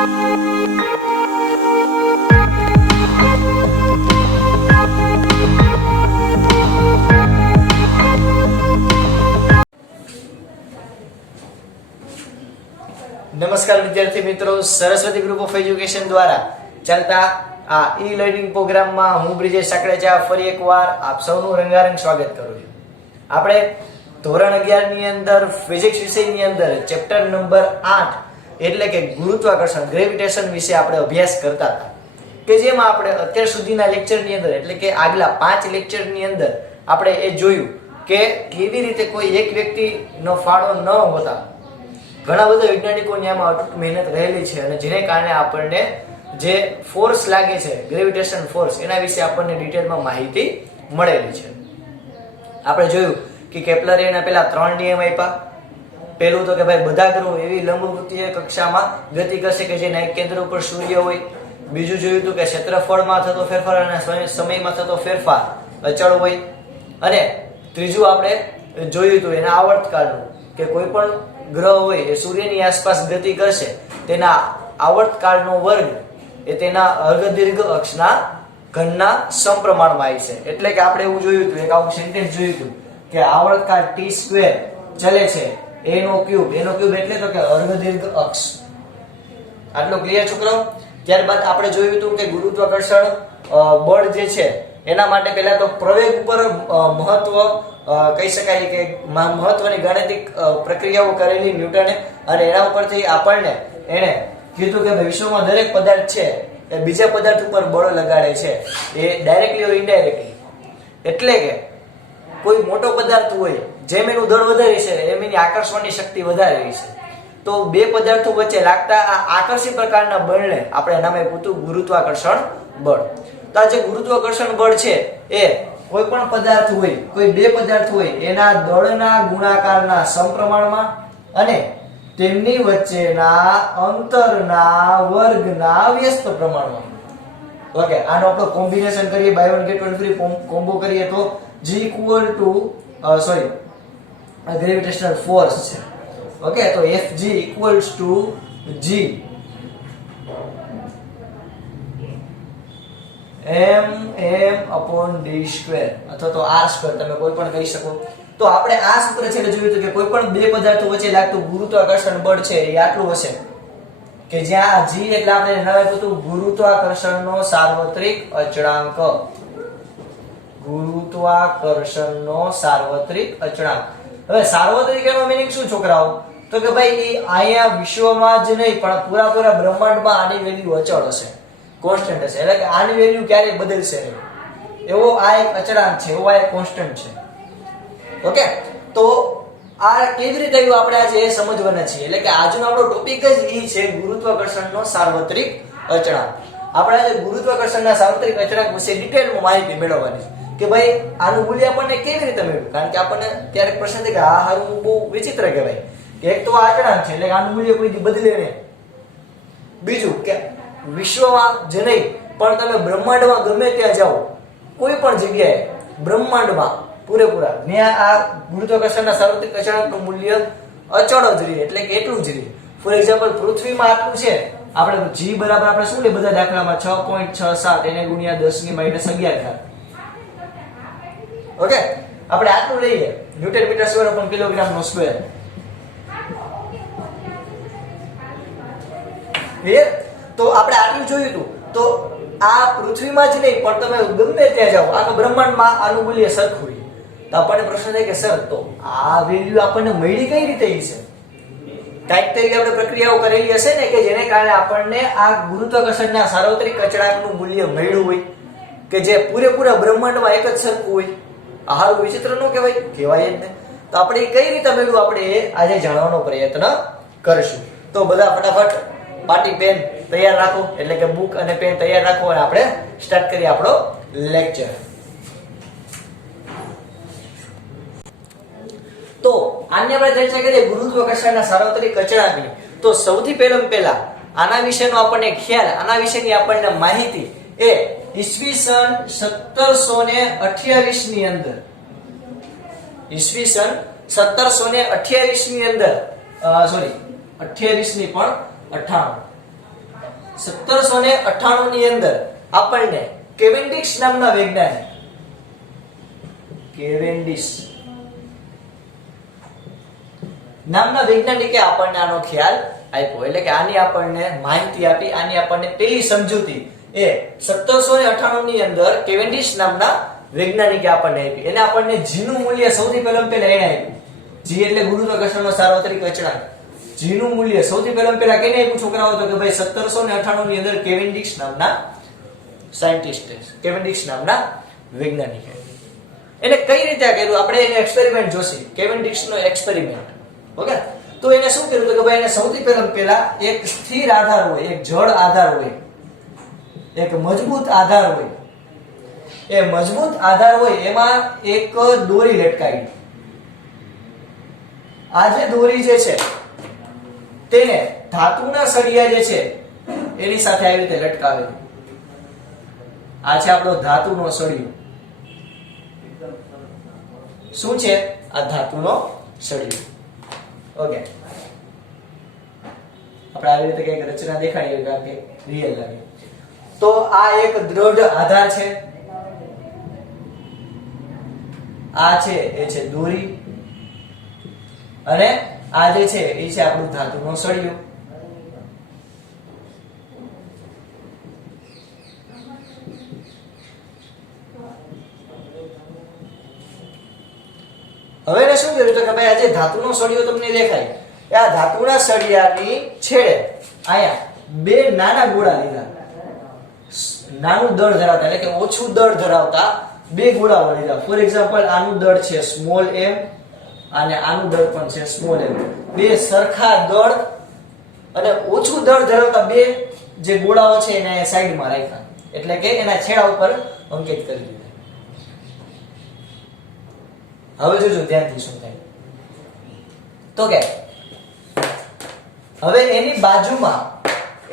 નમસ્કાર વિદ્યાર્થી મિત્રો, સરસ્વતી ગ્રુપ ઓફ એજ્યુકેશન દ્વારા ચાલતા આ ઈ લર્નિંગ પ્રોગ્રામમાં હું બ્રિજેશ સાકરેચા ફરી એકવાર આપ સૌનું રંગારંગ સ્વાગત કરું છું. આપણે ધોરણ 11 ની અંદર ફિઝિક્સ વિષયની અંદર ચેપ્ટર નંબર 8 એટલે કે ગુરુત્વાકર્ષણ ગ્રેવિટેશન વિશે આપણે અભ્યાસ કરતા હતા કે જેમાં આપણે અત્યાર સુધીના લેક્ચરની અંદર એટલે કે આગલા 5 લેક્ચરની અંદર આપણે એ જોયું કે કેવી રીતે કોઈ એક વ્યક્તિનો ફાળો ન હોતા ઘણા બધા વૈજ્ઞાનિકોની આમાં અટૂટ મહેનત રહેલી છે અને જેને કારણે આપણને જે ફોર્સ લાગે છે ગ્રેવિટેશન ફોર્સ એના વિશે આપણને ડિટેલમાં માહિતી મળેલી છે. આપણે જોયું કે કેપ્લરે એના પહેલા 3 નિયમ આપ્યા. પહેલું તો કે ભાઈ બધા ગ્રહો એવી લંબવૃત્તીય કક્ષામાં ગતિ કરશે કે જેના એક કેન્દ્ર ઉપર સૂર્ય હોય. બીજું જોયું હતું કે ક્ષેત્રફળમાં થતો ફેરફાર અને સમયમાં થતો ફેરફાર અચળ હોય. અને ત્રીજું આપણે જોયું હતું એના આવર્તકાળનું કે કોઈ પણ ગ્રહ હોય એ સૂર્યની આસપાસ ગતિ કરશે તેના આવર્તકાળનો વર્ગ એ તેના અર્ધદીર્ઘ અક્ષના ઘનના સમપ્રમાણમાં આવી છે. એટલે કે આપણે એવું જોયું હતું, એક આવું સેન્ટેન્સ જોયું હતું કે આવર્તકાળ t² ચલે છે એનો ક્યુબ એટલે તો કે અર્ધદીર્ઘ અક્ષ. આટલું ક્લિયર છોકરાઓ? ત્યારબાદ આપણે જોયું હતું કે ગુરુત્વાકર્ષણ બળ જે છે એના માટે પહેલા તો પ્રવેગ ઉપર મહત્વ કહી શકાય કે મહત્વની ગાણિતિક પ્રક્રિયાઓ કરેલી ન્યૂટને અને એના ઉપરથી આપણને એને કીધું કે વિશ્વમાં દરેક પદાર્થ છે એ બીજા પદાર્થ ઉપર બળ લગાડે છે, એ ડાયરેક્ટલી or ઇનડાયરેક્ટલી. એટલે કે કોઈ મોટો પદાર્થ હોય જેમ એનું દળ વધારે છે એમ એની આકર્ષવાની શક્તિ વધારે છે. તો બે પદાર્થો વચ્ચે લાગતા આ આકર્ષી પ્રકારના બળને આપણે નામે પૂછું ગુરુત્વાકર્ષણ બળ. તો આ જે ગુરુત્વાકર્ષણ બળ છે એ કોઈ પણ પદાર્થ હોય, કોઈ બે પદાર્થ હોય એના દળના ગુણાકારના સમપ્રમાણમાં અને તેમની વચ્ચેના અંતરના વર્ગના વ્યસ્ત પ્રમાણમાં. ઓકે, આનો આપણે કોમ્બિનેશન કરીએ, buy one get one free combo કરીએ તો G ગ્રેવિટેશનલ ફોર્સ છે. ઓકે, તો Fg G m/d² અથવા તો r² તમે કોઈ પણ કહી શકો. તો આપણે આ સૂત્ર છે એટલે જોયું હતું કે કોઈ પણ બે પદાર્થો વચ્ચે લાગતું ગુરુત્વાકર્ષણ બળ છે એ આટલું હશે કે જ્યાં g એટલે આપણે નામે પૂછું ગુરુત્વાકર્ષણનો સાર્વત્રિક અચળાંક. ગુરુત્વાકર્ષણનો સાર્વત્રિક અચળાંક. હવે સાર્વત્રિક એનો મીનિંગ શું છોકરાઓ? તો કે ભાઈ એ અહીંયા વિશ્વમાં જ નહીં પણ પૂરા બ્રહ્માંડમાં આની વેલ્યુ અચળ હશે, કોન્સ્ટન્ટ હશે. એટલે કે આની વેલ્યુ ક્યારેય બદલશે નહીં એવો આ એક અચળાંક છે, એવો આ એક કોન્સ્ટન્ટ છે. ઓકે, તો આ કેવી રીતે આવ્યું આપણે આજે એ સમજવાના છીએ. એટલે કે આજનો આપણો ટોપિક જ ઈ છે ગુરુત્વાકર્ષણનો સાર્વત્રિક અચળાંક. આપણે આજે ગુરુત્વાકર્ષણના સાર્વત્રિક અચળાંક વિશે ડિટેલમાં માહિતી મેળવવાની છે કે ભાઈ આનું મૂલ્ય આપણને કેવી રીતે મળ્યું. કારણ કે આપણને ત્યારે પ્રશ્ન થાય કે આ હારું બહુ વિચિત્ર કહેવાય કે એક તો આ અચળાંક છે એટલે આનું મૂલ્ય કોઈ દી બદલે નહીં. બીજું કે વિશ્વમાં જ નહીં પણ તમે બ્રહ્માંડમાં ગમે ત્યાં જાઓ, કોઈ પણ જગ્યાએ બ્રહ્માંડમાં પૂરેપૂરા ત્યાં આ ગુરુત્વાકર્ષણના સાર્વત્રિક અચળાંકનું મૂલ્ય અચળ જ રહે, એટલે કે એટલું જ રહે. ફોર એક્ઝામ્પલ પૃથ્વીમાં આટલું છે, આપણે g બરાબર આપણે શું લે બધા દાખલામાં 6.67 એને ગુણ્યા 10⁻11. ઓકે, આપણે આટલું લઈએ newton meter square upon kilogram નો સ્ક્વેર. તો આપણે આટલું જોયું હતું. તો આ પૃથ્વીમાં જ નહીં પણ તમે ગમે ત્યાં જાઓ આ બ્રહ્માંડમાં આનું મૂલ્ય સરખું. તો આપણને પ્રશ્ન થાય કે સર તો આ વેલ્યુ આપણને મળી કઈ રીતે છે? કાંઈક તરીકે આપણે પ્રક્રિયાઓ કરેલી હશે ને કે જેને કારણે આપણને આ ગુરુત્વાકર્ષણના સાર્વત્રિક અચળાંકનું મૂલ્ય મળ્યું હોય કે જે પૂરેપૂરા બ્રહ્માંડમાં એક જ સરખું હોય. આ હારું વિચિત્ર ન કહેવાય? કહેવાય જ ને. તો આપણે કઈ રીતે મળ્યું આપણે આજે જાણવાનો પ્રયત્ન કરીશું. તો બધા ફટાફટ પાટી પેન તૈયાર રાખો, એટલે કે બુક અને પેન તૈયાર રાખો અને આપણે સ્ટાર્ટ કરીએ આપણો લેક્ચર. તો આની આપણે ચર્ચા કરીએ ગુરુત્વાકર્ષણના સાર્વત્રિક અચળાંકની. તો સૌથી પહેલા આના વિશેનો આપણને ખ્યાલ, આના વિશેની આપણને માહિતી એ ઈસવીસન 1728 ની અંદર 1728 ની અંદર 28 ની પણ 98 1798 ની અંદર આપણને કેવેન્ડિશ નામના વૈજ્ઞાનિક વૈજ્ઞાનિકે આપણને આનો ખ્યાલ આપ્યો, એટલે કે આની આપણને માહિતી આપી, આની આપણને પેલી સમજૂતી એ 1798 ની અંદર કેવેન્ડિશ નામના વૈજ્ઞાનિકે આપણને આપી. એને આપણને g નું મૂલ્ય સૌથી પહેલા એને આપ્યું. g એટલે ગુરુત્વાકર્ષણનો સાર્વત્રિક અચળાંક. g નું મૂલ્ય સૌથી પહેલા કેને આપ્યું છોકરાઓ? તો કે ભાઈ 1798 ની અંદર કેવેન્ડિશ નામના સાયન્ટિસ્ટ, કેવેન્ડિશ નામના વૈજ્ઞાનિકે. એને કઈ રીતે કર્યું? આપણે એને એક્સપેરિમેન્ટ જોશી, કેવેન્ડિશ નો એક્સપેરિમેન્ટ. ઓકે, તો એને શું કર્યું? તો કે ભાઈ એને સૌથી પહેલા એક સ્થિર આધાર હોય, એક જળ આધાર હોય, એક મજબૂત આધાર હોય. એ મજબૂત આધાર હોય એમાં એક દોરી લટકાવી. આ જે દોરી જે છે તેને ધાતુના સળિયા જે છે એની સાથે આવી રીતે લટકાવેલું. આ છે આપણો ધાતુનો સળિયો. શું છે આ ધાતુનો સળિયો? ઓકે, આપણે આવી રીતે કઈક રચના દેખાડીએ કારણ કે રિયલ લાગે. તો આ એક દ્રઢ આધાર છે. આ છે એ છે દોરી, અને આ જે છે એ છે આપણું ધાતુનો સળિયો. હવે એને શું કર્યું? તો કે ભાઈ આ જે ધાતુનો સળિયો તમને દેખાય, આ ધાતુના સળિયાની છેડે અહીંયા બે નાના ગોળા લીધા. નાનું દળ ધરાવતા, એટલે કે ઓછું દળ ધરાવતા બે ગોળાઓ લીધા. ફોર એક્ઝામ્પલ, આનું દળ છે સ્મોલ m અને આનું દળ પણ છે સ્મોલ m. બે સરખા દળ અને ઓછું દળ ધરાવતા બે જે ગોળાઓ છે એને સાઈડમાં રાખ્યા, એટલે કે એના છેડા ઉપર અંકિત કરી દીધા. હવે જોજો ધ્યાનથી શું થાય. તો કે હવે એની બાજુમાં,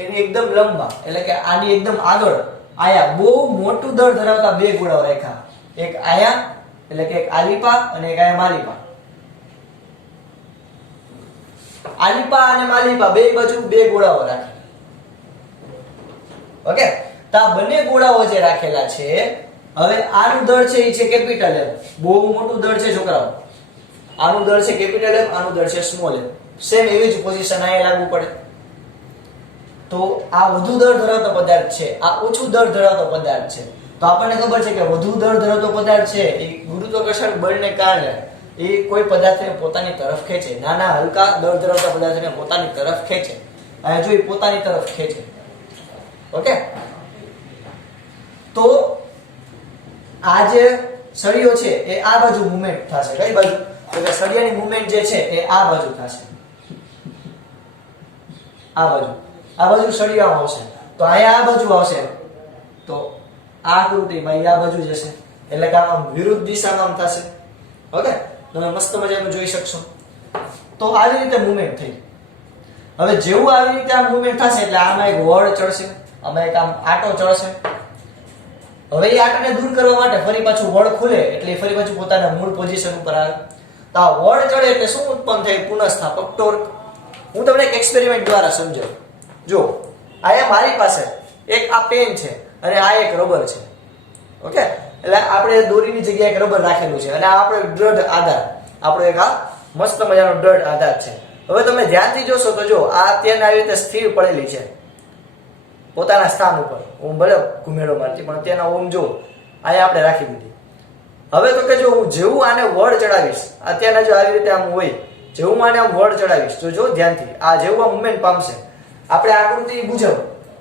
એની એકદમ લંબમાં, એટલે કે આની એકદમ આગળ આયા બહુ મોટું દળ ધરાવતા બે ગોળાઓ રાખ્યા. એક આયા એટલે કે એક આલીપા અને એક આયા માલીપા. આલીપા અને માલીપા બે બાજુ બે ગોળાઓ રાખે. ઓકે, તો આ બંને ગોળાઓ જે રાખેલા છે, હવે આનું દળ છે એ છે કેપિટલ M. બહુ મોટું દળ છે છોકરાઓ. આનું દળ છે કેપિટલ M, આનું દળ છે સ્મોલ m. સેમ એવી જ પોઝિશન આ લાગુ પડે. તો આ વધુ દળ ધરાવતો પદાર્થ છે, આ ઓછું દળ ધરાવતો પદાર્થ છે. તો આપણને ખબર છે કે વધુ દળ ધરાવતો પદાર્થ છે એ ગુરુત્વાકર્ષણ બળને કારણે એ કોઈ પદાર્થને પોતાની તરફ ખેંચે. નાના હલકા દળ ધરાવતા પદાર્થને પોતાની તરફ ખેંચે. આ જો પોતાની તરફ ખેંચે. ઓકે, તો આ જે સળિયો છે એ આ બાજુ મૂવમેન્ટ થશે. કઈ બાજુ? તો કે સળિયાની મૂવમેન્ટ જે છે એ આ બાજુ થશે. આ બાજુ સળિયામાં આવશે. તો અહીંયા આ બાજુ આવશે, તો આ આકૃતિમાં આ બાજુ જશે, એટલે કે આમ વિરુદ્ધ દિશામાં આમ થશે. ઓકે, તમે મસ્ત મજાનું જોઈ શકશો. તો આવી રીતે મૂવમેન્ટ થઈ. હવે જેવું આવી રીતે આ મૂવમેન્ટ થશે એટલે આમાં એક વળ ચડશે, આમાં એક આમ આટો ચડશે. હવે એ આટાને દૂર કરવા માટે ફરી પાછું વળ ખુલે એટલે ફરી પાછું પોતાના મૂળ પોઝિશન ઉપર આવે. તો આ વળ ચડે એટલે શું ઉત્પન્ન થાય? પુનઃસ્થાપક ટોર્ક. હું તમને એક એક્સપેરિમેન્ટ દ્વારા સમજાવું. જો અહીંયા મારી પાસે એક આ પેન છે અને આ એક રબર છે. ઓકે, એટલે આપણે દોરીની જગ્યાએ એક રબર રાખેલું છે અને આ આપણો દ્રઢ આધાર, આપણો એક આ મસ્ત મજાનો દ્રઢ આધાર છે. હવે તમે ધ્યાનથી જોશો તો જો આ અત્યારે આવી રીતે સ્થિર પડેલી છે પોતાના સ્થાન ઉપર. હું ભલે ઘુમેડો મારતી પણ તેના ઓમ જો અહીંયા આપણે રાખી દીધી. હવે તો કે જો હું જેવું આને વળ ચડાવીશ, અત્યારના જો આવી રીતે આમ હોય, જેવું આને આમ વળ ચડાવીશ તો જો ધ્યાનથી આ જેવું આ મુવમેન્ટ પામશે. આપણે આકૃતિ મુજબ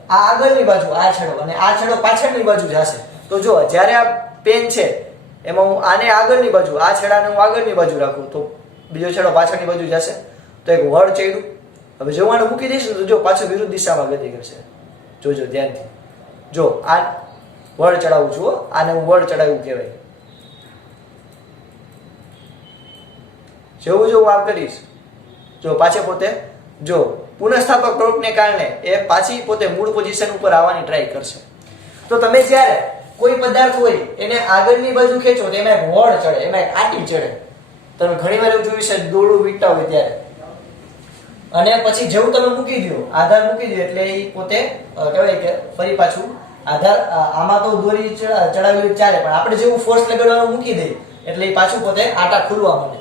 આ આગળની બાજુ આ છેડો અને આ છેડો પાછળની બાજુ જશે. તો જો જ્યારે આ પેન છે એમાં હું આને આગળની બાજુ, આ છેડાને હું આગળની બાજુ રાખું તો બીજો છેડો પાછળની બાજુ જશે. તો એક વળ ચડ્યું. હવે જો આને મૂકી દઈશ તો જો પાછું વિરુદ્ધ દિશામાં ગતિ કરશે. જોજો ધ્યાનથી. જો આ વળ ચડાવું છું, આને હું વળ ચડાવ્યું કહેવાય. જેવું જો હું આમ કરીશ, જો પાછે પોતે જો પુનઃસ્થાપક ટોર્કને કારણે એ પાછી પોતે મૂળ પોઝિશન ઉપર આવવાની ટ્રાય કરશે. તો તમે જ્યારે કોઈ પદાર્થ હોય એને આગળની બાજુ ખેંચો તો એમાં એક વળ ચડે, એમાં એક આટી ચડે. તમે ઘણી વાર એવું જોયું છે દોરડું વીંટતા હોય ત્યારે અને પછી જેવું તમે મૂકી દો, આધાર મૂકી દો એટલે એ પોતે કહેવાય કે ફરી પાછું આધાર આમાં તો દોરી ચડાવેલી ચાલે, પણ આપણે જેવું ફોર્સ લગાડવાનું મૂકી દઈએ એટલે એ પાછું પોતે આટા ખુલવા માંડે,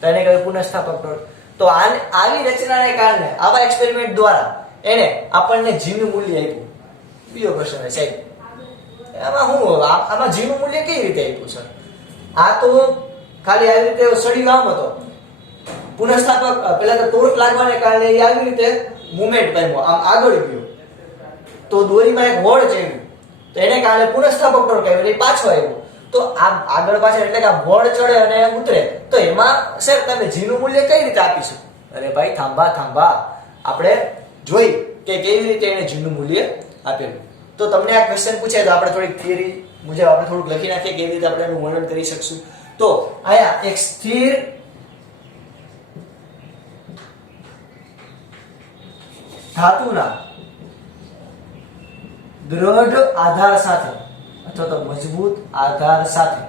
તો એને કહેવાય પુનઃસ્થાપક ટોર્ક. તો આવી રચનાને કારણે આવા એક્સપેરિમેન્ટ દ્વારા એને આપણને જીનું મૂલ્ય આપ્યું. બીજો પ્રશ્ન છે સાહેબ, આમાં શું આમાં જીનું મૂલ્ય કેવી રીતે આપ્યું છે? આ તો ખાલી આવી રીતે સળિયો આમ હતો, પુનઃસ્થાપક પેલા તો ટોર્ક લાગવાને કારણે એ આવી રીતે મુવમેન્ટ પામ્યો, આમ આગળ ગયો, તો દોરીમાં એક વળ ચડ્યું, તો એને કારણે પુનઃસ્થાપક ટોર્ક આવ્યો એટલે પાછો આવ્યો. તો આમ આગળ પાછળ એટલે કે વળ ચડે અને ઉતરે, તો એમાં સર તમે જીનું મૂલ્ય કઈ રીતે આપીશું? અરે ભાઈ થાંભા, આપણે જોઈ કે કેવી રીતે એને જીનું મૂલ્ય આપેલું. તો તમને આ ક્વેશ્ચન પૂછે તો આપણે થોડીક થિયરી મુજબ આપણે થોડુંક લખી નાખીએ કેવી રીતે આપણે એનું વર્ણન કરી શકશું. તો અહીંયા એક સ્થિર ધાતુના દ્રઢ આધાર સાથે અથવા તો મજબૂત આધાર સાથે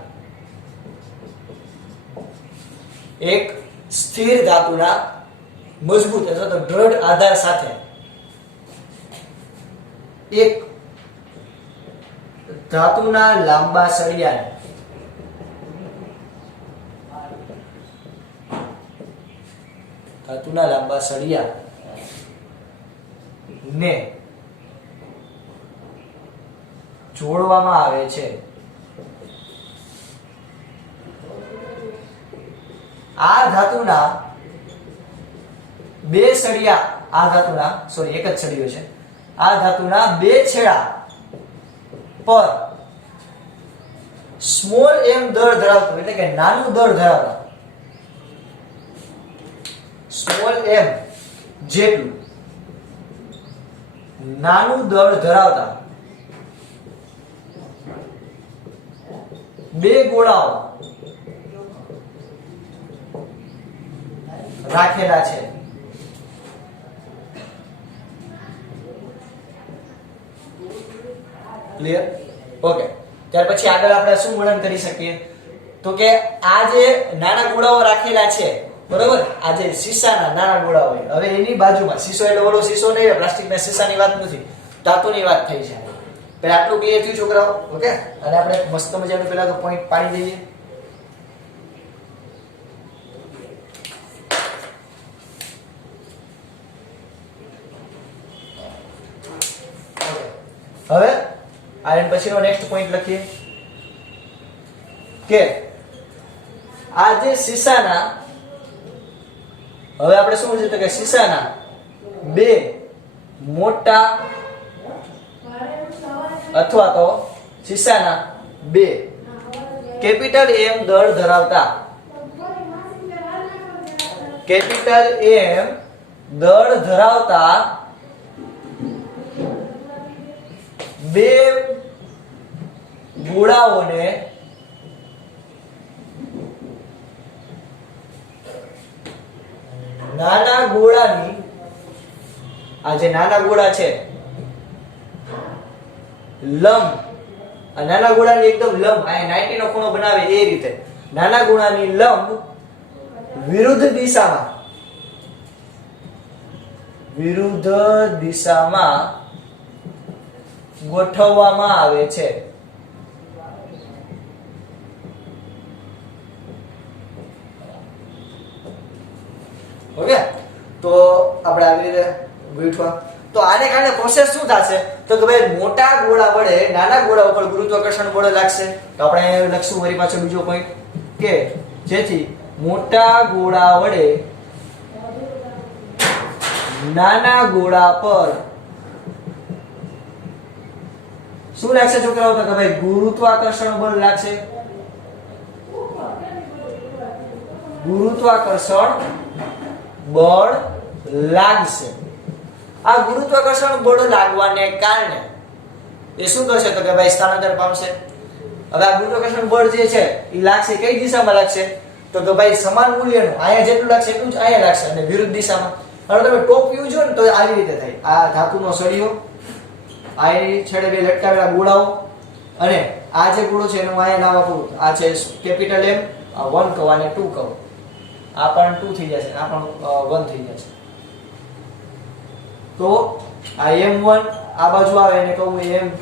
એક સ્થિર ધાતુના મજબૂત અથવા તો દ્રઢ આધાર સાથે એક ધાતુના લાંબા સળિયાને ને જોડવામાં આવે છે. આ ધાતુના બે સળિયા, એક જ સળિયો છે, આ ધાતુના બે છેડા પર સ્મોલ એમ દળ ધરાવતું એટલે કે નાનું દળ ધરાવતા, સ્મોલ એમ જેટલું નાનું દળ ધરાવતા બે ગોળાઓ રાખેલા છે. ક્લિયર? ઓકે. ત્યાર પછી આગળ આપણે શું વર્ણન કરી શકીએ? તો કે આ જે નાના ગોળાઓ રાખેલા છે, બરોબર, આ જે શીશાના નાના ગોળાઓ, હવે એની બાજુમાં શીશો એટલે ઓલો શીશો નહીં, પ્લાસ્ટિકના શીશાની વાત નથી, ધાતુની વાત થઈ છે. પેલા આટલું ક્લિયર થયું છોકરાઓ? ઓકે. અને આપણે મસ્ત મજાનું પેલા તો પોઈન્ટ પાડી દઈએ. હવે આને પછીનો નેક્સ્ટ પોઈન્ટ લખીએ કે આ જે શીશાના, હવે આપણે શું છે તો કે શીશાના બે મોટા અથવા તો શીશાના બે કેપિટલ એમ દળ ધરાવતા, કેપિટલ એમ દળ ધરાવતા બે ગોળાઓને નાના ગોળાની, આ જે નાના ગોળા છે લંબ, આ નાના ગોળાની એકદમ લંબ, આ 90 નો ખૂણો બનાવે એ રીતે નાના ગોળાની લંબ વિરુદ્ધ દિશામાં ગોઠવવામાં આવે છે. ઓકે, તો આપણે આવી રીતે ગોઠવા. તો આને કારણે પ્રોસેસ શું થશે તો કે ભાઈ મોટા ગોળા વડે નાના ગોળા ઉપર ગુરુત્વાકર્ષણ બળ લાગશે. તો આપણે લખશું વળી પાછો બીજો પોઈન્ટ કે જેથી મોટા ગોળા વડે નાના ગોળા પર શું લાગશે છોકરાઓ? તો કે ભાઈ ગુરુત્વાકર્ષણ બળ લાગશે. ગુરુત્વાકર્ષણ બળ લાગશે. આ ગુરુત્વાકર્ષણ બળ લાગવાને કારણે એ શું થશે તો કે ભાઈ સ્થાનાંતર પામશે. હવે આ ગુરુત્વાકર્ષણ બળ જે છે એ લાગશે કઈ દિશામાં લાગશે તો કે ભાઈ સમાન મૂલ્યનું, અહીંયા જેટલું લાગશે એટલું જ અહીંયા લાગશે અને વિરુદ્ધ દિશામાં. હવે તમે ટોપ વ્યૂ જો ને તો આવી રીતે થાય. આ ધાતુનો સળિયો, આ એની છેડે બે લટકાવેલા ગોળાઓ, અને આ જે ગોળો છે એનું અહીંયા નામ આપું, આ છે કેપિટલ એમ, આ 1 કહો અને 2 કહો. આ પણ 2 થઈ જશે, આ પણ 1 થઈ જશે. તો આ m1 આ બાજુ આવે એને કહું m2,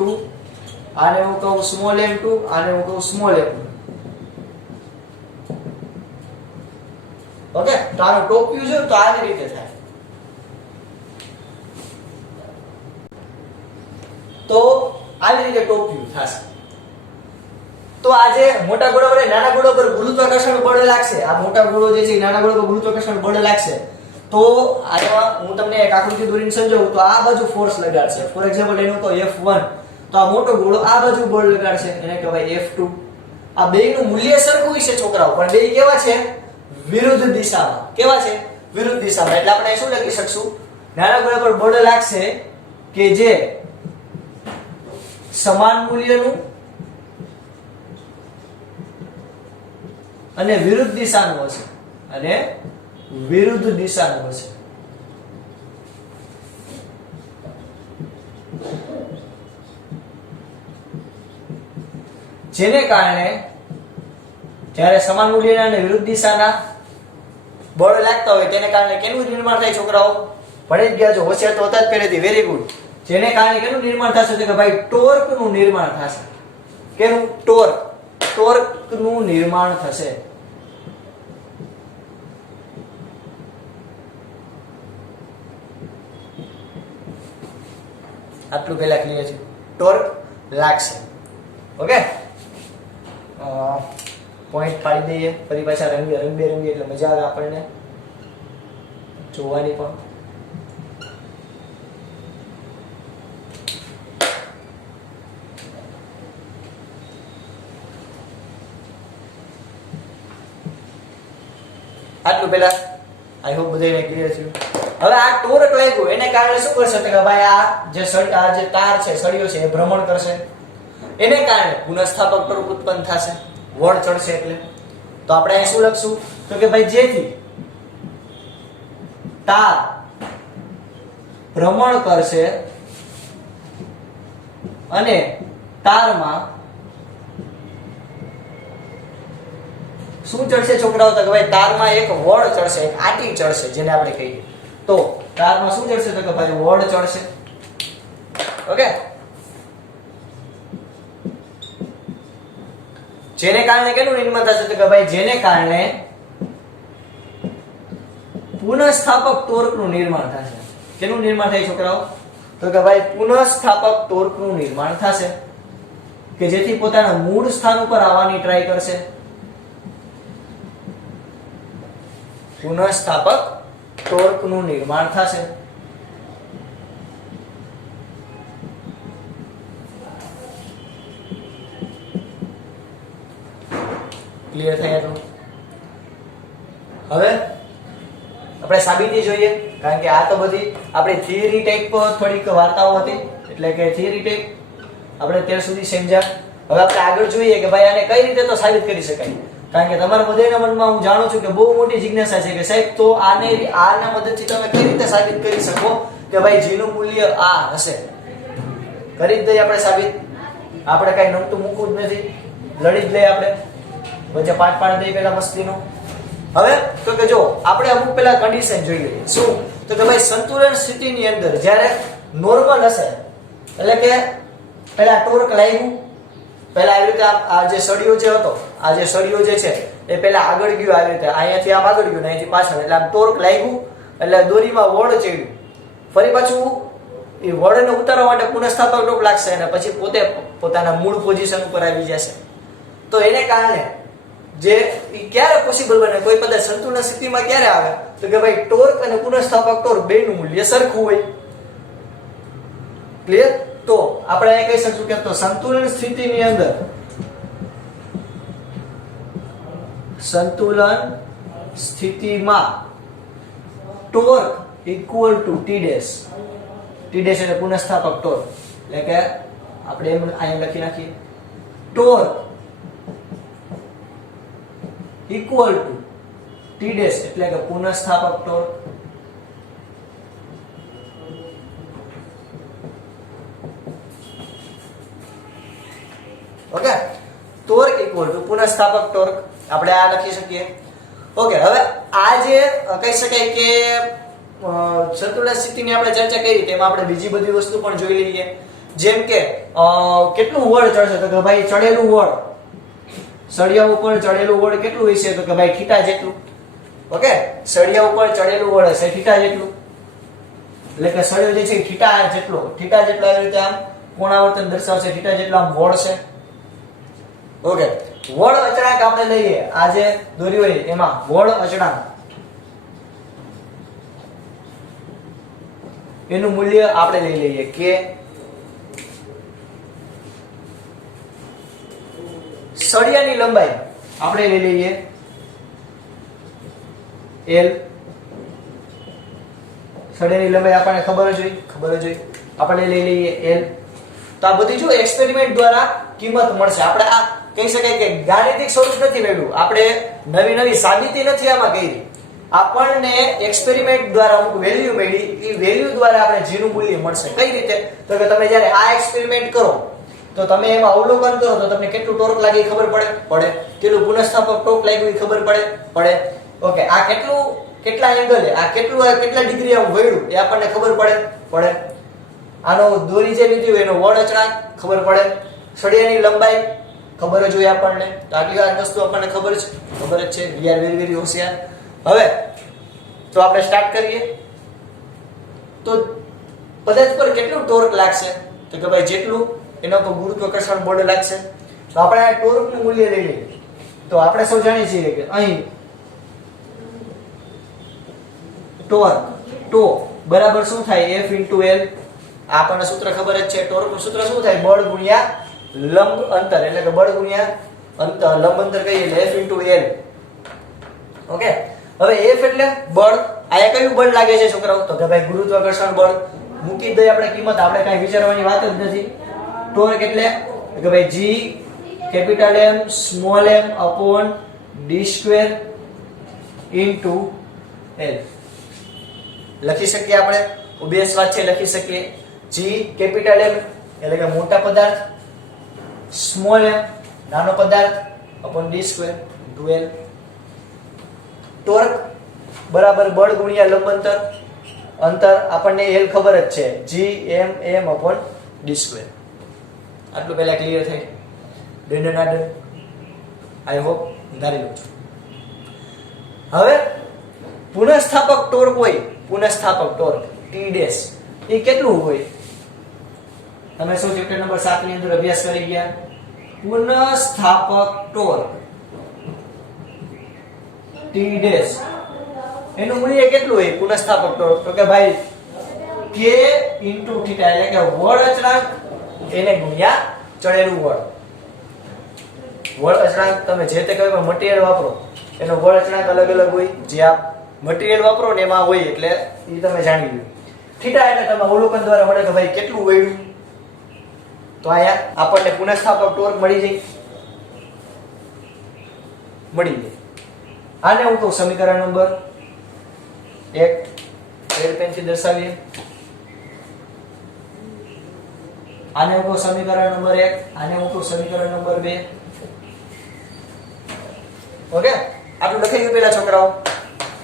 આને હું કહું સ્મોલ m2, આને હું કહું સ્મોલ m2. ઓકે, તો આનો ટોપ વ્યૂ છે તો આવી રીતે થાય. તો આવી રીતે ટોપ વ્યૂ થશે. તો આ જે મોટા ગોળા પર નાના ગોળા પર ગુરુત્વાકર્ષણ બળ લાગશે, આ મોટા ગોળો જે છે નાના ગોળા પર ગુરુત્વાકર્ષણ બળ લાગશે, તો આમાં હું તમને એક આકૃતિ દોરીને સમજાવું. તો આ બાજુ ફોર્સ લગાડશે, ફોર એક્ઝામ્પલ એનું કહો F1, તો આ મોટો ગોળો આ બાજુ બળ લગાડશે, એને કહેવાય F2. આ બેયનું મૂલ્ય સરખું છે છોકરાઓ, પણ બે કેવા છે? વિરુદ્ધ દિશામાં. કેવા છે? વિરુદ્ધ દિશામાં. એટલે આપણે શું લખી શકશું? નાના ગોળા પર બળ લાગશે કે જે સમાન મૂલ્યનું અને વિરુદ્ધ દિશાનું હશે, અને વિરુદ્ધ દિશાનું હશે. જેને કારણે જ્યારે સમાન મૂલ્યના અને વિરુદ્ધ દિશાના બળ લાગતા હોય તેને કારણે કેનું નિર્માણ થાય છોકરાઓ? ભણી જ ગયા છો, હોશિયાર તો હતા જ પહેલેથી, વેરી ગુડ. જેને કારણે કેનું નિર્માણ થશે? તો કે ભાઈ ટોર્ક નું નિર્માણ થશે. કેનું? ટોર્ક. ટોર્ક નું નિર્માણ થશે. આટલું પહેલા ક્લિયર છે? ટોર્ક લાગશે. ઓકે, પોઈન્ટ પાડી દઈએ. ફરી પાછા રંગબેરંગી એટલે મજા આવે આપણને જોવાની પણ. આટલું પહેલા આઈ હોપ બધાને ક્લિયર છે. હવે આ ટોર્ક લાગ્યું એને કારણે શું કરશે? કે ભાઈ આ જે તાર છે, સળિયો છે, એ ભ્રમણ કરશે. એને કારણે પુનઃસ્થાપક ટોર્ક ઉત્પન્ન થશે, વળ ચડશે. એટલે તો આપણે અહીં શું લખશું? તો કે ભાઈ જેથી તાર ભ્રમણ કરશે અને તારમાં શું ચડશે છોકરાઓ? તો કે ભાઈ તારમાં એક વળ ચડશે, એક આટી ચડશે, જેને આપણે કહીએ. તો તારમાં શું ચડશે? તો કે ભાઈ વળ ચડશે. ઓકે, જેને કારણે કેનું નિર્માણ થશે? તો કે ભાઈ જેને કારણે પુનઃસ્થાપક ટોર્ક નું નિર્માણ થશે. કેનું નિર્માણ થાય છોકરાઓ? તો કે ભાઈ પુનઃસ્થાપક ટોર્ક નું નિર્માણ થશે, કે જેથી પોતાના મૂળ સ્થાન ઉપર આવવાની ટ્રાય કરશે. પુનઃસ્થાપક ટોર્ક નું નિર્માણ થશે. ક્લિયર થયા તો? હવે આપણે સાબિતી જોઈએ, કારણ કે આ તો બધી આપણી થિયરી ટાઈપ થોડીક વાર્તાઓ હતી, એટલે કે થિયરી ટાઈપ આપણે અત્યાર સુધી સમજ્યા. હવે આપણે આગળ જોઈએ કે ભાઈ આને કઈ રીતે તો સાબિત કરી શકાય. કારણ કે તમારા બધાના મનમાં હું જાણું છું કે બહુ મોટી જિજ્ઞાસા છે કે સાહેબ તો આના મદદથી તમે કઈ રીતે સાબિત કરી શકો કે ભાઈ g નું મૂલ્ય આ હશે? કરી જ દઈએ આપણે સાબિત. આપણે કઈ નમતું મૂકવું જ નથી, લડી જ લઈએ આપણે. વચ્ચે પાઠ પાડી દઈએ પેલા મસ્તીનો. હવે તો કે જો આપણે અમુક પેલા કન્ડિશન જોઈ લઈએ. શું? તો કે ભાઈ સંતુલન સ્થિતિની અંદર જ્યારે નોર્મલ હશે, એટલે કે પેલા ટોર્ક લાગ્યું, પેલા આવી રીતે આ જે સળિયો જે હતો, આ જે સળિયો જે છે એ પેલા આગળ ગયો, આવી રીતે અહીંયાથી આમ આગળ ગયો ને અહીંયાથી પાછળ, એટલે આમ ટોર્ક લાગ્યું, એટલે દોરીમાં વળ ચડ્યું. ફરી પાછું એ વળને ઉતારવા માટે પુનઃસ્થાપક ટોર્ક લાગશે અને પછી પોતે પોતાના મૂળ પોઝિશન ઉપર આવી જશે. તો એને કારણે જે ક્યારે પોસિબલ બને? કોઈ પદાર્થ સંતુલન સ્થિતિમાં ક્યારે આવે? તો કે ભાઈ ટોર્ક અને પુનઃસ્થાપક ટોર્ક બેનું મૂલ્ય સરખું હોય. ક્લિયર? તો આપણે એ કહી શકશું કે તો સંતુલન સ્થિતિની અંદર સંતુલન સ્થિતિમાં torque equal to T dash. T dash એટલે પુનઃસ્થાપક ટોર્ક, એટલે કે આપણે એમ અહીં લખી નાખીએ torque equal to T dash એટલે કે પુનઃસ્થાપક torque. Okay, torque equal to પુનઃસ્થાપક ટોર્ક આપણે આ લખી શકીએ. ઓકે, હવે આ જે કહી શકાય કે સંતુલન સ્થિતિની આપણે ચર્ચા કરી તેમાં આપણે બીજી બધી વસ્તુ પણ જોઈ લઈએ, જેમ કે કેટલું બળ ચડશે, તો કે ભાઈ ચડેલું બળ, સળિયા ઉપર ચડેલું બળ કેટલું હશે, તો કે ભાઈ થીટા જેટલું. ઓકે, સળિયા ઉપર ચડેલું બળ હશે થીટા જેટલું, એટલે કે સળિયો જે છે થીટા જેટલો આવી રીતે આમ કોણાવર્તન દર્શાવશે, થીટા જેટલો આમ બળ છે. ઓકે, બળ અચળાંક આપણે લઈએ, આ જે દોરી હોય એમાં બળ અચળાંક એનું મૂલ્ય આપણે લઈ લઈએ કે સળિયાની લંબાઈ આપણે લઈ લઈએ L. સળિયાની લંબાઈ આપણને ખબર જ હોય આપણે લઈ લઈએ L. તો આ બધી જો એક્સપેરિમેન્ટ દ્વારા કિંમત મળશે. આપણે આ કહી શકાય કે ગાણિતિક સ્વરૂપ નથી મેળવ્યું, આપણે નવી સાબિતી નથી આમાં કરી, આપણને એક્સપેરિમેન્ટ દ્વારા અમુક વેલ્યુ મળી, એ વેલ્યુ દ્વારા આપણે g નું મૂલ્ય મળશે. કઈ રીતે, તો કે તમે જ્યારે આ એક્સપેરિમેન્ટ કરો તો તમે એમાં અવલોકન કરો તો તમને કેટલું ટોર્ક લાગે ખબર પડે, કેટલું પુનઃસ્થાપક ટોર્ક લાગ્યું એ ખબર પડે. ઓકે, આ કેટલા એંગલે, આ કેટલા ડિગ્રી આમ વળ્યું એ આપણને ખબર પડે. આનો દોરી જે લીધી હોય એનો બળ અચળાંક ખબર પડે, સળિયાની લંબાઈ ખબર જ હોય આપણને. તો આટલી આ વસ્તુ આપણને ખબર જ છે. વી આર વેરી હોશિયાર. હવે તો આપણે સ્ટાર્ટ કરીએ. તો પદાર્થ પર કેટલું ટોર્ક લાગશે, તો કે ભાઈ જેટલું એના પર ગુરુત્વાકર્ષણ બળ લાગશે. તો આપણે આ ટોર્કનું મૂલ્ય લઈ લઈએ. તો આપણે સૌ જાણીએ છીએ કે અહીં ટો બરાબર શું થાય, F * L. આપણને સૂત્ર ખબર જ છે. ટોર્કનું સૂત્ર શું થાય, બળ ગુણ્યા લંબ અંતર, એટલે કે બળ ગુણ્યા લંબ અંતર કહીએ એટલે F * L. ઓકે, હવે F એટલે બળ. આ કયું બળ લાગે છે છોકરાઓ, તો કે ભાઈ ગુરુત્વાકર્ષણ બળ. મૂકી દઈએ આપણે કિંમત, આપણે કઈ વિચારવાની વાત જ નથી. ટોર્ક એટલે કે ભાઈ G capital M small m upon d² into L. લખી શકીએ આપણે, ઓબવિયસ વાત છે, લખી શકીએ. G કેપિટલ M એટલે કે મોટા પદાર્થ, સ્મોલ m નાનો પદાર્થ upon d² into L. Torque બરાબર બળ ગુણ્યા લંબ અંતર આપણને L ખબર જ છે, G m upon d². આટલું પહેલા ક્લિયર થઈ? ડન ના ડન? આઈ હોપ ધારી લો. હવે પુનઃસ્થાપક ટોર્ક હોય, પુનઃસ્થાપક ટોર્ક T' એ કેટલું હોય? તમે શું ચેપ્ટર નંબર 7 ની અંદર અભ્યાસ કરી ગયા? પુનઃસ્થાપક ટોર્ક T' એનું મૂલ્ય કેટલું હોય પુનઃસ્થાપક ટોર્ક? તો કે ભાઈ K * θ, એટલે કે બળ અચળાંક એને ગુણ્યા ચડેલું બળ. બળ અચળાંક તમે જે તે કોઈ મટીરીયલ વાપરો એનો બળ અચળાંક અલગ હોય, જે આપ મટીરીયલ વાપરો ને એમાં હોય, એટલે એ તમે જાણી લો. થીટા એટલે તમે અવલોકન દ્વારા મળે કે ભાઈ કેટલું વળ્યું. તો આયા આપણને પુનઃસ્થાપક ટોર્ક મળી જાય. આને હું કહું સમીકરણ નંબર 1, રેડ પેનથી દર્શાવીએ. આને હું કહું સમીકરણ નંબર 1, આને હું કહું સમીકરણ નંબર 2. ઓકે, આટલું લખાઈ ગયું પેલા છોકરાઓ?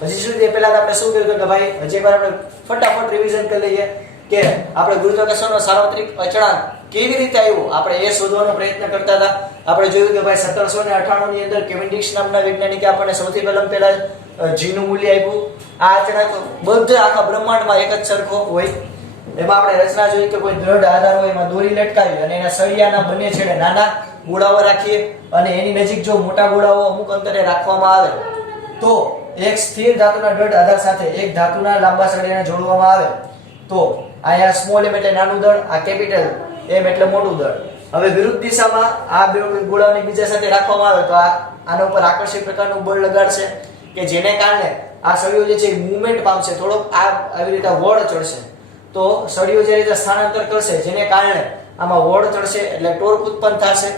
હજી સુધી પહેલા આપણે શું કર્યું કે ભાઈ હજી એકવાર આપણે ફટાફટ રિવિઝન કરી લઈએ કે આપણે ગુરુત્વાકર્ષણનો સાર્વત્રિક અચળાંક કેવી રીતે આવ્યો, આપણે એ શોધવાનો પ્રયત્ન કરતા હતા. આપણે જોયું કે ભાઈ 1798 ની અંદર કેવેન્ડિશ નામના વૈજ્ઞાનિકે આપણને સૌથી પહેલા g નું મૂલ્ય આપ્યું. આ અચળાંક બધે આખા બ્રહ્માંડમાં એક જ સરખો હોય. એમાં આપણે રચના જોઈ કે કોઈ દ્રઢ આધાર હોય, એમાં દોરી લટકાવી અને એના સળિયાના બંને છેડે નાના ગોળાઓ રાખીએ અને એની નજીક જો મોટા ગોળાઓ અમુક અંતરે રાખવામાં આવે તો એક સ્થિર ધાતુના દ્રઢ આધાર સાથે એક ધાતુના લાંબા સળિયાને જોડવામાં આવે તો અહીંયા સ્મોલ m એટલે નાનું દળ, આ કેપિટલ m એટલે મોટું દળ. હવે વિરુદ્ધ દિશામાં આ બે ગોળાઓને બીજા સાથે રાખવામાં આવે તો આના ઉપર આકર્ષક પ્રકારનું બળ લગાડશે કે જેને કારણે આ સળિયો જે છે મૂવમેન્ટ પામશે, થોડોક આવી રીતે વળ ચડશે. તો સળિયો જે રીતે સ્થાનાંતર કરશે જેને કારણે આમાં વળ ચડશે એટલે ટોર્ક ઉત્પન્ન થશે,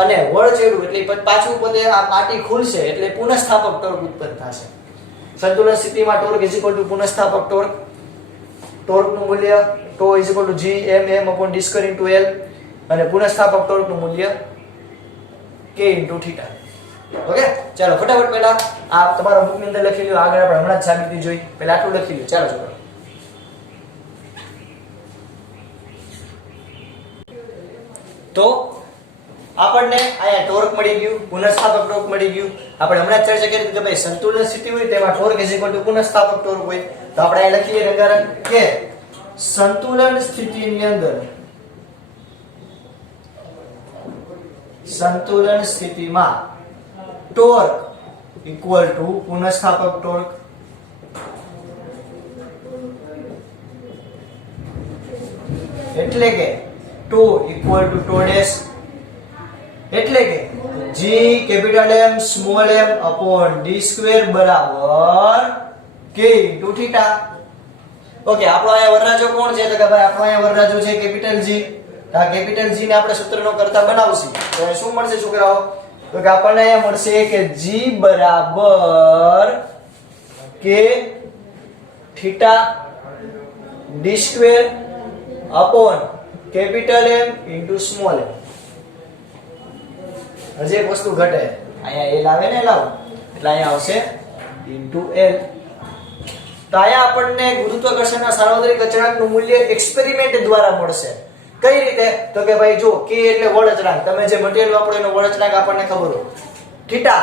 અને વળ ચડ્યું એટલે પાછું પોતે આ પાટી ખુલશે એટલે પુનઃસ્થાપક ટોર્ક ઉત્પન્ન થશે. સંતુલન સ્થિતિમાં ટોર્ક પુનઃસ્થાપક ટોર્ક. ટોર્કનું મૂલ્ય τ = G m upon d² into L, અને પુનઃસ્થાપક ટોર્કનું મૂલ્ય K * θ. ઓકે, ચાલો ફટાફટ પહેલા આ તમારો બુક ની અંદર લખી લ્યો. આગળ આપણે હમણાં જ સાબિતી જોઈ, પહેલા આટલું લખી લ્યો. ચાલો છોકરાઓ, તો આપણને અહીંયા ટોર્ક મળી ગયું, પુનઃસ્થાપક ટોર્ક મળી ગયું. આપણે હમણાં જ ચર્ચા કરી કે ભાઈ સંતુલન સ્થિતિ હોય તેમાં ટોર્ક પુનઃસ્થાપક ટોર્ક હોય. તો આપણે અહીં લખીએ રંગારંગ કે સંતુલન સ્થિતિની અંદર, સંતુલન સ્થિતિમાં ટોર્ક ઇક્વલ ટુ પુનઃસ્થાપક ટોર્ક. એટલે કે ટો ઇક્વલ ટુ ટો ડેશ, એટલે કે g capital M small m upon d square બરાબર k ઇન્ટુ થીટા. ઓકે, આપણો અહીંયા વરરાજો કોણ છે? તો કે ભાઈ આપણો અહીંયા વરરાજો છે કેપિટલ G. તો આ કેપિટલ G ને આપણે સૂત્રનો કરતા બનાવશું તો શું મળશે છોકરાઓ? તો કે આપણને અહીંયા મળશે કે g બરાબર k theta d square upon capital M into small m. હજી એક વસ્તુ ઘટે, અહીંયા l આવે ને, l આવ એટલે અહીંયા આવશે ઇન્ટુ l. તો અહીંયા આપણને ગુરુત્વાકર્ષણના સાર્વત્રિક અચળાંકનું મૂલ્ય એક્સપેરિમેન્ટ દ્વારા મળશે. કઈ રીતે? તો કે ભાઈ જો k એટલે બળ અચળાંક, તમે જે મટીરીયલ વાપરો એનો બળ અચળાંક આપણને ખબર હોય. થીટા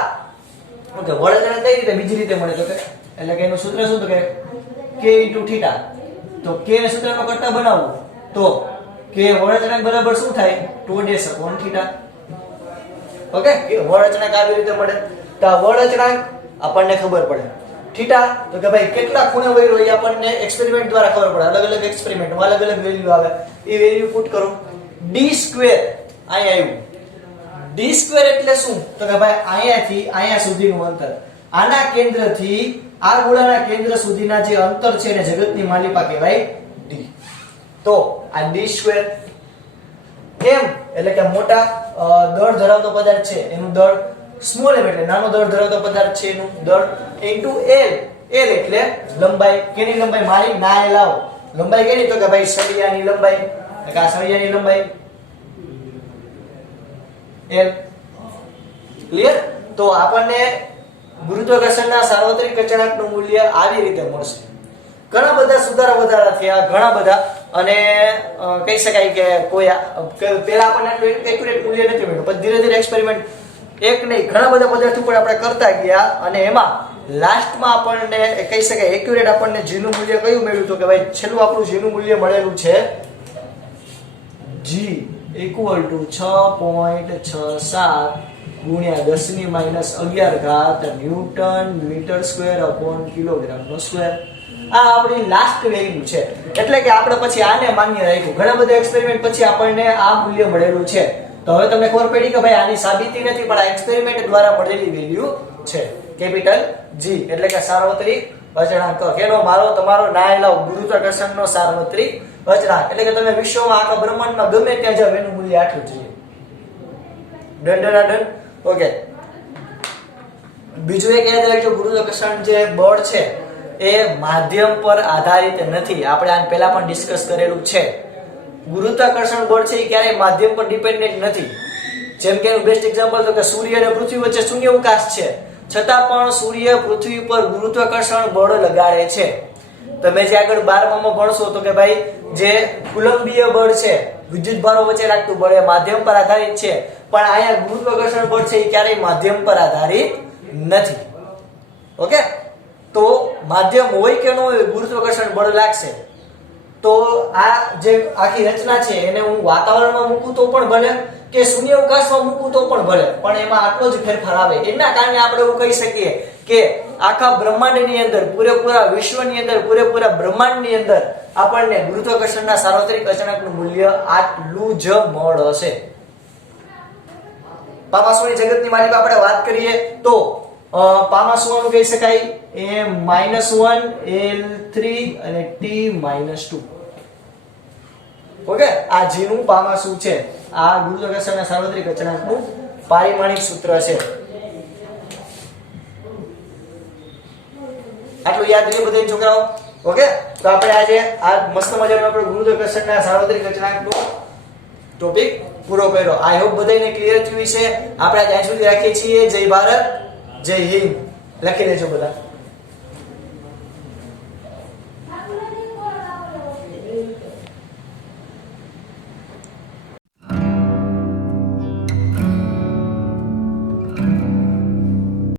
ઓકે, બળ અચળાંક કઈ રીતે? બીજી રીતે મળે. તો કે એટલે કે એનું સૂત્ર શું? તો કે k ઇન્ટુ થીટા. તો k ને સૂત્રનો કરતા બનાવવું તો k બળ અચળાંક બરાબર શું થાય? 2 ડેશ અપોન થીટા. ઓકે, કે બળ અચળાંક આવી રીતે મળે. તો આ બળ અચળાંક આપણને ખબર પડે. થીટા તો કે ભાઈ કેટલા ખૂણે વળ્યો એ આપણને એક્સપેરિમેન્ટ દ્વારા ખબર પડે. અલગ અલગ એક્સપેરિમેન્ટમાં અલગ અલગ વેલ્યુ આવે, એ વેલ્યુ પુટ કરો. d સ્ક્વેર અહીંયા આવ્યું. d સ્ક્વેર એટલે શું? તો કે ભાઈ અહીંયાથી અહીંયા સુધીનું અંતર, આના કેન્દ્રથી આ ગોળાના કેન્દ્ર સુધીના જે અંતર છે એને જગતની માલિકા કહેવાય d. તો આ d સ્ક્વેર m એટલે કે મોટા દળ ધરાવતો પદાર્થ છે એનું દળ, સ્મોલ m એટલે નાનો દળ ધરાવતો પદાર્થ છે એનું દળ, ઇન્ટુ l. l એટલે લંબાઈ. કેની લંબાઈ? મારી ના લાવો. લંબાઈ કેની? તો કે ભાઈ સળિયાની લંબાઈ. એટલે આ સળિયાની લંબાઈ l. ક્લિયર? તો આપણને ગુરુત્વાકર્ષણના સાર્વત્રિક અચળાંકનું મૂલ્ય આવી રીતે મળશે. ઘણા બધા સુધારા વધારા થયા, ઘણા બધા, અને કહી શકાય કે કોઈ પહેલા આપણને આટલું એક્યુરેટ મૂલ્ય નથી મળ્યું, પણ ધીરે ધીરે એક્સપેરિમેન્ટ એક નહીં ઘણા બધા પદાર્થ ઉપર આપણે કરતા ગયા, અને એમાં લાસ્ટમાં આપણને કહી શકાય એક્યુરેટ આપણને જીનું મૂલ્ય કયું મળ્યું? તો કે ભાઈ છેલ્લું આપણું જીનું મૂલ્ય મળેલું છે g ઇક્વલ ટુ 6.67 ગુણ્યા 10⁻11 newton meter square upon kilogram નો સ્ક્વેર. આ આપણી લાસ્ટ વેલ્યુ છે. એટલે કે આપણે પછી આને માન્ય રાખ્યું. ઘણા બધા એક્સપેરિમેન્ટ પછી આપણને આ મૂલ્ય મળેલું છે. તો હવે તમને ખબર પડી કે ભાઈ આની સાબિતી નથી, પણ આ એક્સપેરિમેન્ટ દ્વારા મળેલી વેલ્યુ છે. કેપિટલ G એટલે કે સાર્વત્રિક અચળાંક. કેનો? મારો તમારો નાયલાવ ગુરુત્વાકર્ષણનો સાર્વત્રિક અચળાંક. એટલે કે તમે વિશ્વમાં આખા બ્રહ્માંડમાં ગમે ત્યાં જાવ એનું મૂલ્ય આટલું જોઈએ. Done done done. ઓકે, બીજું એક યાદ રાખજો, ગુરુત્વાકર્ષણ જે બળ છે એ માધ્યમ પર આધારિત નથી. આપણે આને પહેલા પણ ડિસ્કસ કરેલું છે. ગુરુત્વાકર્ષણ બળ છે એ ક્યારેય માધ્યમ પર ડિપેન્ડન્ટ નથી. જેમ કે એનું બેસ્ટ એક્ઝામ્પલ તો કે સૂર્ય અને પૃથ્વી વચ્ચે શૂન્યાવકાશ છે, છતાં પણ સૂર્ય પૃથ્વી પર ગુરુત્વાકર્ષણ બળ લગાડે છે. તમે જે આગળ 12માં ભણશો તો કે ભાઈ જે કુલંબીય બળ છે, વિદ્યુત ભારો વચ્ચે લાગતું બળ, એ માધ્યમ પર આધારિત છે, પણ અહીંયા ગુરુત્વાકર્ષણ બળ છે એ ક્યારેય માધ્યમ પર આધારિત નથી. ઓકે, તો માધ્યમ હોય કે ન હોય ગુરુત્વાકર્ષણ બળ લાગશે. તો આ જે આખી રચના છે એને હું વાતાવરણમાં મૂકું તો પણ ભલે, કે શૂન્યાવકાશમાં મૂકું તો પણ ભલે, પણ એમાં આટલો જ ફેરફાર આવે. એના કારણે આપણે એવું કહી શકીએ કે આખા બ્રહ્માંડની અંદર, પૂરેપૂરા વિશ્વની અંદર, પૂરેપૂરા બ્રહ્માંડની અંદર આપણને ગુરુત્વાકર્ષણના સાર્વત્રિક અચળાંકનું મૂલ્ય આટલું જ મળશે. પામાસુની જગતની માલિકા આપણે વાત કરીએ તો પામાસુનું કહી શકાય એ -1 L3 અને T-2. ઓકે, આ g નું પામાસુ છે. આ ગુરુત્વાકર્ષણના સાર્વત્રિક અચળાંકનું પારિમાણિક સૂત્ર છે. આટલું યાદ રહે બધા છોકરાઓ. ઓકે, તો આપણે આજે આ મસ્ત મજાનું આપણે ગુરુત્વાકર્ષણના સાર્વત્રિક અચળાંકનો ટોપિક પૂરો કર્યો. આઈ હોપ બધાને ક્લિયર થયું છે. આપણે ત્યાં સુધી રાખીએ છીએ. જય ભારત, જય હિન્દ. લખી લેજો બધા.